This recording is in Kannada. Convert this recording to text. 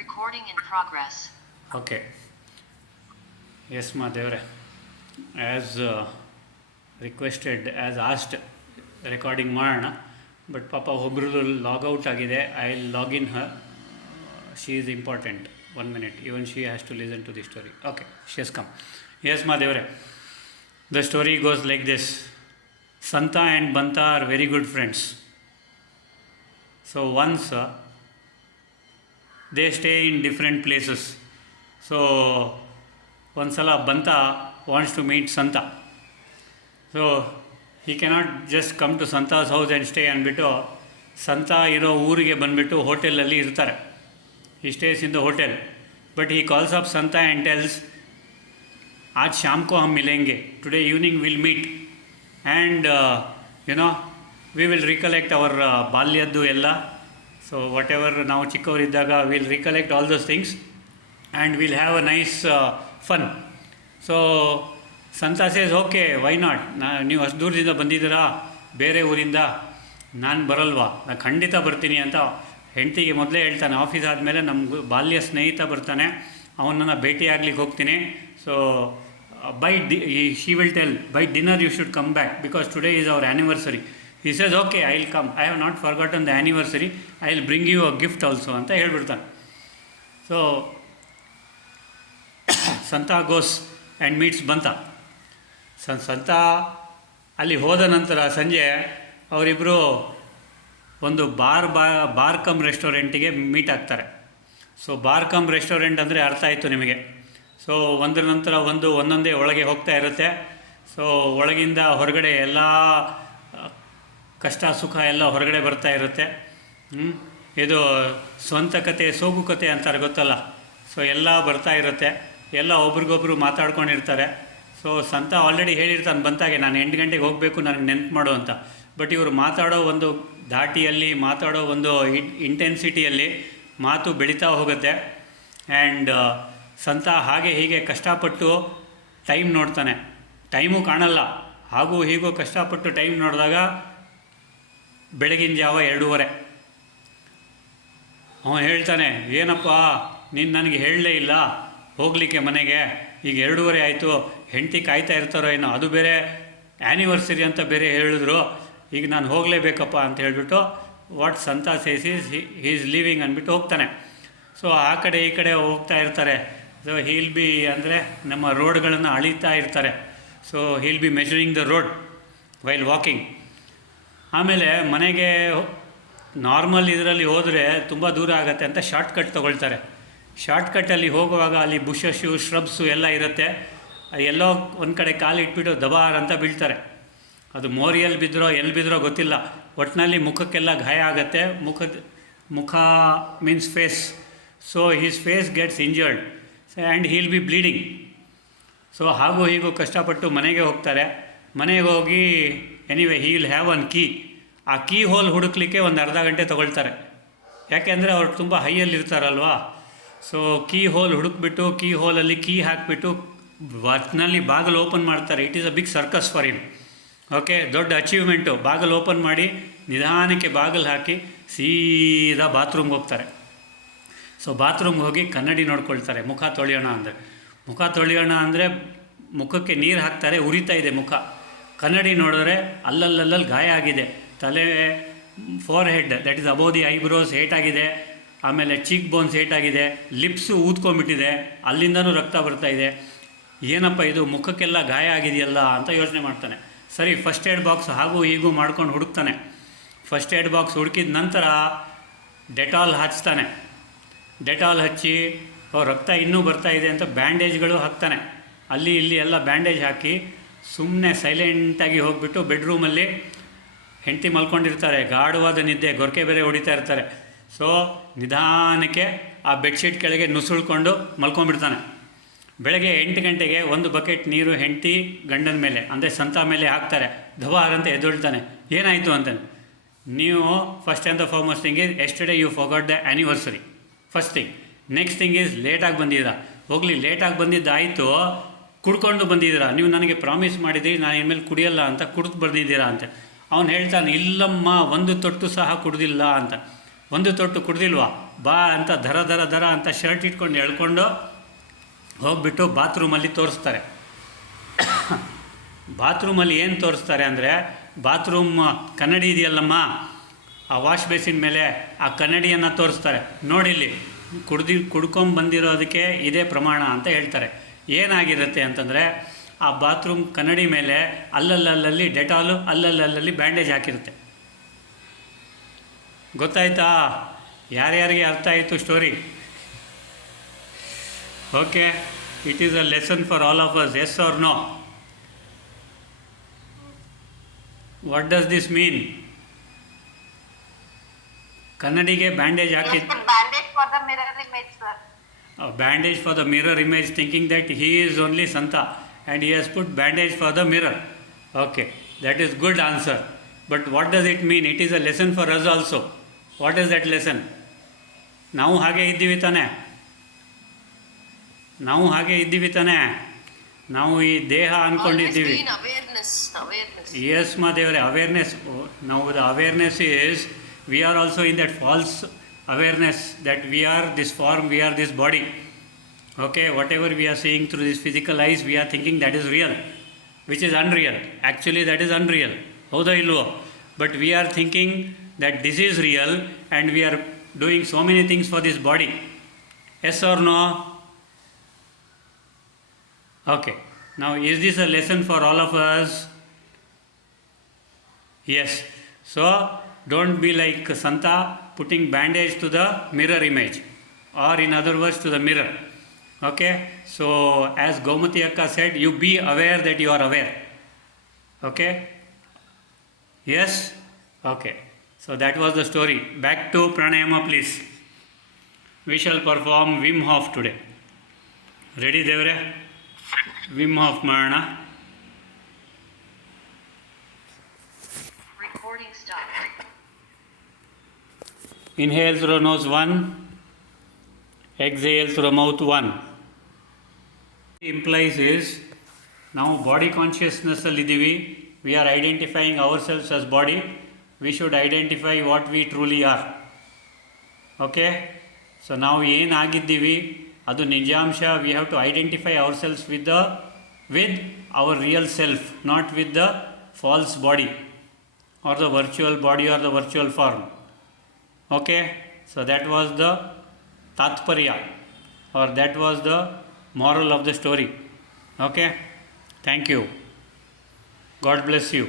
Recording in progress. Okay. Yes, Madhavre. As requested as asked recording ಮಾಡೋಣ. ಬಟ್ ಪಾಪ ಒಬ್ರದ್ದು ಲಾಗೌಟ್ ಆಗಿದೆ. I login Har. She is important. 1 minute. Even she has to listen to the story. Okay, she has come. Yes, Madhavre. The story goes like this. Santa and Banta are very good friends. So once they stay in different places. So ಒಂದ್ಸಲ Banta wants to meet Santa. So he cannot just come to Santa's house and stay ಅಂದ್ಬಿಟ್ಟು ಸಂತ ಇರೋ ಊರಿಗೆ ಬಂದುಬಿಟ್ಟು ಹೋಟೆಲಲ್ಲಿ ಇರ್ತಾರೆ. He stays in the hotel. But he calls up Santa and tells, आज शाम को हम मिलेंगे. Today evening we'll meet. And we will recollect our ಬಾಲ್ಯದ್ದು ಎಲ್ಲ. So whatever ನಾವು ಚಿಕ್ಕವರಿದ್ದಾಗ we'll recollect all those things. And we'll have a nice fun. So ಸಂತ ಸೇಸ್ ಓಕೆ, ವೈ ನಾಟ್. ನೀವು ಅಷ್ಟು ದೂರದಿಂದ ಬಂದಿದ್ದೀರಾ ಬೇರೆ ಊರಿಂದ, ನಾನು ಬರಲ್ವಾ? ನಾನು ಖಂಡಿತ ಬರ್ತೀನಿ ಅಂತ ಹೆಂಡತಿಗೆ ಮೊದಲೇ ಹೇಳ್ತಾನೆ. ಆಫೀಸ್ ಆದಮೇಲೆ ನಮ್ಮ ಬಾಲ್ಯ ಸ್ನೇಹಿತ ಬರ್ತಾನೆ, ಅವನನ್ನು ಭೇಟಿಯಾಗ್ಲಿಕ್ಕೆ ಹೋಗ್ತೀನಿ. So she will tell by dinner you should come back because today is our anniversary. He says okay, I will come. I have not forgotten the anniversary. I will bring you a gift also ಅಂತ ಹೇಳ್ಬಿಡ್ತಾನೆ. So Santa goes and meets Banta. Santa ಅಲ್ಲಿ ಹೋದ ನಂತರ ಸಂಜೆ ಅವರಿಬ್ಬರು ಒಂದು ಬಾರ್ ಕಮ್ ರೆಸ್ಟೋರೆಂಟಿಗೆ ಮೀಟ್ ಆಗ್ತಾರೆ. ಸೊ ಬಾರ್ ಕಮ್ ರೆಸ್ಟೋರೆಂಟ್ ಅಂದರೆ ಅರ್ಥ ಆಯಿತು ನಿಮಗೆ. ಸೊ ಒಂದರ ನಂತರ ಒಂದೊಂದೇ ಒಳಗೆ ಹೋಗ್ತಾ ಇರುತ್ತೆ. ಸೊ ಒಳಗಿಂದ ಹೊರಗಡೆ ಎಲ್ಲ ಕಷ್ಟ ಸುಖ ಎಲ್ಲ ಹೊರಗಡೆ ಬರ್ತಾ ಇರುತ್ತೆ. ಇದು ಸ್ವಂತ ಕತೆ ಸೋಗು ಕತೆ ಅಂತಾರೆ ಗೊತ್ತಲ್ಲ. ಸೊ ಎಲ್ಲ ಬರ್ತಾ ಇರುತ್ತೆ, ಎಲ್ಲ ಒಬ್ರಿಗೊಬ್ರು ಮಾತಾಡ್ಕೊಂಡಿರ್ತಾರೆ. ಸೊ ಸಂತ ಆಲ್ರೆಡಿ ಹೇಳಿರ್ತಾನೆ ಬಂತಾಗೆ, ನಾನು 8 ಗಂಟೆಗೆ ಹೋಗಬೇಕು, ನನಗೆ ನೆನಪು ಮಾಡು ಅಂತ. ಬಟ್ ಇವರು ಮಾತಾಡೋ ಒಂದು ಧಾಟಿಯಲ್ಲಿ, ಮಾತಾಡೋ ಒಂದು ಇಂಟೆನ್ಸಿಟಿಯಲ್ಲಿ ಮಾತು ಬೆಳೀತಾ ಹೋಗುತ್ತೆ. ಆ್ಯಂಡ್ ಸಂತ ಹಾಗೆ ಹೀಗೆ ಕಷ್ಟಪಟ್ಟು ಟೈಮ್ ನೋಡ್ತಾನೆ. ಟೈಮು ಕಾಣಲ್ಲ, ಹಾಗೂ ಹೀಗೂ ಕಷ್ಟಪಟ್ಟು ಟೈಮ್ ನೋಡಿದಾಗ ಬೆಳಗಿನ ಜಾವ 2:30. ಅವನು ಹೇಳ್ತಾನೆ, ಏನಪ್ಪ ನೀನು ನನಗೆ ಹೇಳಲೇ ಇಲ್ಲ ಹೋಗಲಿಕ್ಕೆ ಮನೆಗೆ, ಈಗ 2:30 ಆಯಿತು, ಹೆಂಡತಿ ಕಾಯ್ತಾ ಇರ್ತಾರೋ ಏನೋ, ಅದು ಬೇರೆ ಆ್ಯನಿವರ್ಸರಿ ಅಂತ ಬೇರೆ ಹೇಳಿದ್ರು, ಈಗ ನಾನು ಹೋಗಲೇಬೇಕಪ್ಪ ಅಂತ ಹೇಳಿಬಿಟ್ಟು ವಾಟ್ ಸಂತ ಸೇಸ್ ಹಿ ಈಸ್ ಲೀವಿಂಗ್ ಅಂದ್ಬಿಟ್ಟು ಹೋಗ್ತಾನೆ. ಸೊ ಆ ಕಡೆ ಈ ಕಡೆ ಹೋಗ್ತಾ ಇರ್ತಾರೆ. ಸೊ ಹೀಲ್ ಬಿ ಅಂದರೆ ನಮ್ಮ ರೋಡ್ಗಳನ್ನು ಅಳೀತಾ ಇರ್ತಾರೆ. So heal B measuring the road while walking. ಆಮೇಲೆ ಮನೆಗೆ ನಾರ್ಮಲ್ ಇದರಲ್ಲಿ ಹೋದರೆ ತುಂಬ ದೂರ ಆಗುತ್ತೆ ಅಂತ ಶಾರ್ಟ್ಕಟ್ ತೊಗೊಳ್ತಾರೆ. ಶಾರ್ಟ್ಕಟ್ಟಲ್ಲಿ ಹೋಗುವಾಗ ಅಲ್ಲಿ ಬುಷಸ್ಸು ಶ್ರಬ್ಸು ಎಲ್ಲ ಇರುತ್ತೆ. ಎಲ್ಲೋ ಒಂದು ಕಡೆ ಕಾಲು ಇಟ್ಬಿಟ್ಟು ದಬಾರ್ ಅಂತ ಬೀಳ್ತಾರೆ. ಅದು ಮೋರಿಯಲ್ಲಿ ಬಿದ್ದರೋ ಎಲ್ಲಿ ಬಿದ್ದರೋ ಗೊತ್ತಿಲ್ಲ, ಒಟ್ಟಿನಲ್ಲಿ ಮುಖಕ್ಕೆಲ್ಲ ಗಾಯ ಆಗುತ್ತೆ. ಮುಖ means face. So he's face gets injured and he'll be bleeding. So ಹಾಗೂ ಹೀಗೂ ಕಷ್ಟಪಟ್ಟು ಮನೆಗೆ ಹೋಗ್ತಾರೆ. ಮನೆಗೆ ಹೋಗಿ anyway he will have one key. ಆ ಕೀ ಹೋಲ್ ಹುಡುಕ್ಲಿಕ್ಕೆ ಒಂದು ಅರ್ಧ ಗಂಟೆ ತೊಗೊಳ್ತಾರೆ. ಯಾಕೆಂದರೆ ಅವ್ರು ತುಂಬ ಹೈಯಲ್ಲಿ ಇರ್ತಾರಲ್ವಾ. ಸೊ ಕೀ ಹೋಲ್ ಹುಡುಕ್ಬಿಟ್ಟು ಕೀ ಹೋಲಲ್ಲಿ ಕೀ ಹಾಕಿಬಿಟ್ಟು ಒಟ್ಟಿನಲ್ಲಿ ಬಾಗಿಲು ಓಪನ್ ಮಾಡ್ತಾರೆ. It is a big circus for him. Okay, ದೊಡ್ಡ ಅಚೀವ್ಮೆಂಟು. ಬಾಗಿಲು ಓಪನ್ ಮಾಡಿ ನಿಧಾನಕ್ಕೆ ಬಾಗಿಲು ಹಾಕಿ ಸೀದಾ ಬಾತ್ರೂಮ್ಗೆ ಹೋಗ್ತಾರೆ. ಸೊ ಬಾತ್ರೂಮ್ಗೆ ಹೋಗಿ ಕನ್ನಡಿ ನೋಡ್ಕೊಳ್ತಾರೆ. ಮುಖ ತೊಳೆಯೋಣ ಅಂದರೆ ಮುಖಕ್ಕೆ ನೀರು ಹಾಕ್ತಾರೆ, ಉರಿತಾ ಇದೆ ಮುಖ. ಕನ್ನಡಿ ನೋಡಿದ್ರೆ ಅಲ್ಲಲ್ಲಿ ಗಾಯ ಆಗಿದೆ. ತಲೆ forehead that is above the eyebrows ಏಟಾಗಿದೆ. ಆಮೇಲೆ ಚೀಕ್ ಬೋನ್ಸ್ ಏಟಾಗಿದೆ. ಲಿಪ್ಸು ಊದ್ಕೊಂಡ್ಬಿಟ್ಟಿದೆ, ಅಲ್ಲಿಂದನೂ ರಕ್ತ ಬರ್ತಾಯಿದೆ. ಏನಪ್ಪ ಇದು, ಮುಖಕ್ಕೆಲ್ಲ ಗಾಯ ಆಗಿದೆಯಲ್ಲ ಅಂತ ಯೋಚನೆ ಮಾಡ್ತಾನೆ. ಸರಿ, ಫಸ್ಟ್ ಏಡ್ ಬಾಕ್ಸ್ ಹಾಗೂ ಹೀಗೂ ಮಾಡ್ಕೊಂಡು ಹುಡುಕ್ತಾನೆ. ಫಸ್ಟ್ ಏಡ್ ಬಾಕ್ಸ್ ಹುಡುಕಿದ ನಂತರ ಡೆಟಾಲ್ ಹಚ್ತಾನೆ. ಡೆಟಾಲ್ ಹಚ್ಚಿ ರಕ್ತ ಇನ್ನೂ ಬರ್ತಾಯಿದೆ ಅಂತ ಬ್ಯಾಂಡೇಜ್ಗಳು ಹಾಕ್ತಾನೆ. ಅಲ್ಲಿ ಇಲ್ಲಿ ಎಲ್ಲ ಬ್ಯಾಂಡೇಜ್ ಹಾಕಿ ಸುಮ್ಮನೆ ಸೈಲೆಂಟಾಗಿ ಹೋಗಿಬಿಟ್ಟು ಬೆಡ್ರೂಮಲ್ಲಿ ಹೆಂಡತಿ ಮಲ್ಕೊಂಡಿರ್ತಾರೆ. ಗಾಢವಾದ ನಿದ್ದೆ, ಗೊರಕೆ ಬೇರೆ ಹೊಡಿತಾ ಇರ್ತಾರೆ. ಸೊ ನಿಧಾನಕ್ಕೆ ಆ ಬೆಡ್ಶೀಟ್ ಕೆಳಗೆ ನುಸುಳ್ಕೊಂಡು ಮಲ್ಕೊಂಡ್ಬಿಡ್ತಾನೆ. ಬೆಳಗ್ಗೆ 8 ಗಂಟೆಗೆ ಒಂದು ಬಕೆಟ್ ನೀರು ಹೆಂಡತಿ ಗಂಡನ ಮೇಲೆ ಅಂದರೆ ಸಂತ ಮೇಲೆ ಹಾಕ್ತಾರೆ. ಧವಾರ್ ಅಂತ ಎದ್ದೇಳ್ತಾನೆ. ಏನಾಯಿತು ಅಂತಾನೆ. ನೀವು first and the foremost thing is yesterday you forgot the anniversary, first thing. Next thing is ಲೇಟಾಗಿ ಬಂದಿದ್ದೀರಾ. ಹೋಗಲಿ, ಲೇಟಾಗಿ ಬಂದಿದ್ದಾಯಿತು, ಕುಡ್ಕೊಂಡು ಬಂದಿದ್ದೀರಾ. ನೀವು ನನಗೆ ಪ್ರಾಮಿಸ್ ಮಾಡಿದ್ದೀರಿ ನಾನು ಇನ್ಮೇಲೆ ಕುಡಿಯಲ್ಲ ಅಂತ, ಕುಡಿದು ಬಂದಿದ್ದೀರಾ ಅಂತ. ಅವನು ಹೇಳ್ತಾನೆ, ಇಲ್ಲಮ್ಮ ಒಂದು ತೊಟ್ಟು ಸಹ ಕುಡ್ದಿಲ್ಲ ಅಂತ. ಒಂದು ತೊಟ್ಟು ಕುಡ್ದಿಲ್ವಾ, ಬಾ ಅಂತ ಧರ ಧರ ಧರ ಅಂತ ಶರ್ಟ್ ಇಟ್ಕೊಂಡು ಎಳ್ಕೊಂಡು ಹೋಗ್ಬಿಟ್ಟು ಬಾತ್ರೂಮಲ್ಲಿ ತೋರಿಸ್ತಾರೆ. ಬಾತ್ರೂಮಲ್ಲಿ ಏನು ತೋರಿಸ್ತಾರೆ ಅಂದರೆ, ಬಾತ್ರೂಮ್ ಕನ್ನಡಿ ಇದೆಯಲ್ಲಮ್ಮ, ಆ ವಾಶ್ ಬೇಸಿನ್ ಮೇಲೆ ಆ ಕನ್ನಡಿಯನ್ನು ತೋರಿಸ್ತಾರೆ. ನೋಡಿಲ್ಲಿ ಕುಡ್ಕೊಂಬಂದಿರೋದಕ್ಕೆ ಇದೇ ಪ್ರಮಾಣ ಅಂತ ಹೇಳ್ತಾರೆ. ಏನಾಗಿರುತ್ತೆ ಅಂತಂದರೆ, ಆ ಬಾತ್ರೂಮ್ ಕನ್ನಡಿ ಮೇಲೆ ಅಲ್ಲಲ್ಲಲ್ಲಿ ಡೆಟಾಲು, ಅಲ್ಲಲ್ಲಲ್ಲಿ ಬ್ಯಾಂಡೇಜ್ ಹಾಕಿರುತ್ತೆ. ಗೊತ್ತಾಯ್ತಾ? ಯಾರ್ಯಾರಿಗೆ ಅರ್ಥ ಆಯಿತು story? Okay, it is a lesson for all of us. Yes or no? What does this mean? ಕನ್ನಡಿಗೆ ಬ್ಯಾಂಡೇಜ್ ಹಾಕಿ, Bandage for the mirror image, sir. bandage for the mirror image, thinking that he is only Santa and he has put bandage for the mirror. Okay, that is good answer. But what does it mean? It is a lesson for us also. What is that lesson? ನಾವು ಹಾಗೆ ಇದ್ದೀವಿ ತಾನೆ? ನಾವು ಹಾಗೆ ಇದ್ದೀವಿ ತಾನೆ? ನಾವು ಈ ದೇಹ ಅಂದ್ಕೊಂಡಿದ್ದೀವಿ. Awareness. Yes, ಮಾ ದೇವರೇ, ಅವೇರ್ನೆಸ್. ನಾವು the awareness is, we are also in that false awareness that we are this form, we are this body. Okay, whatever we are seeing through this physical eyes, we are thinking that is real, which is unreal. Actually that is unreal. ಹೌದಾ ಇಲ್ವೋ? But we are thinking that this is real and we are doing so many things for this body. Yes or no? Okay, now is this a lesson for all of us? Yes. So don't be like Santa putting bandage to the mirror image, or in other words to the mirror. Okay, so as Gaumati Akka said, you be aware that you are aware. Okay, yes, okay, so that was the story. Back to pranayama please. We shall perform Wim Hof today. Ready devare? Wim Hof marana. Recording stopped. Inhale through nose 1, exhale through mouth 1. Implies is, ನಾವು ಬಾಡಿ ಕಾನ್ಷಿಯಸ್ನೆಸ್ಸಲ್ಲಿ ಇದ್ದೀವಿ. We are identifying ourselves as body. We should identify what we truly are. Okay, so ನಾವು ಏನಾಗಿದ್ದೀವಿ ಅದು ನಿಜಾಂಶ. We have to identify ourselves with our real self, not with the false body or the virtual body or the virtual form. Okay, so that was the tatparya, or that was the moral of the story. Okay, thank you. God bless you.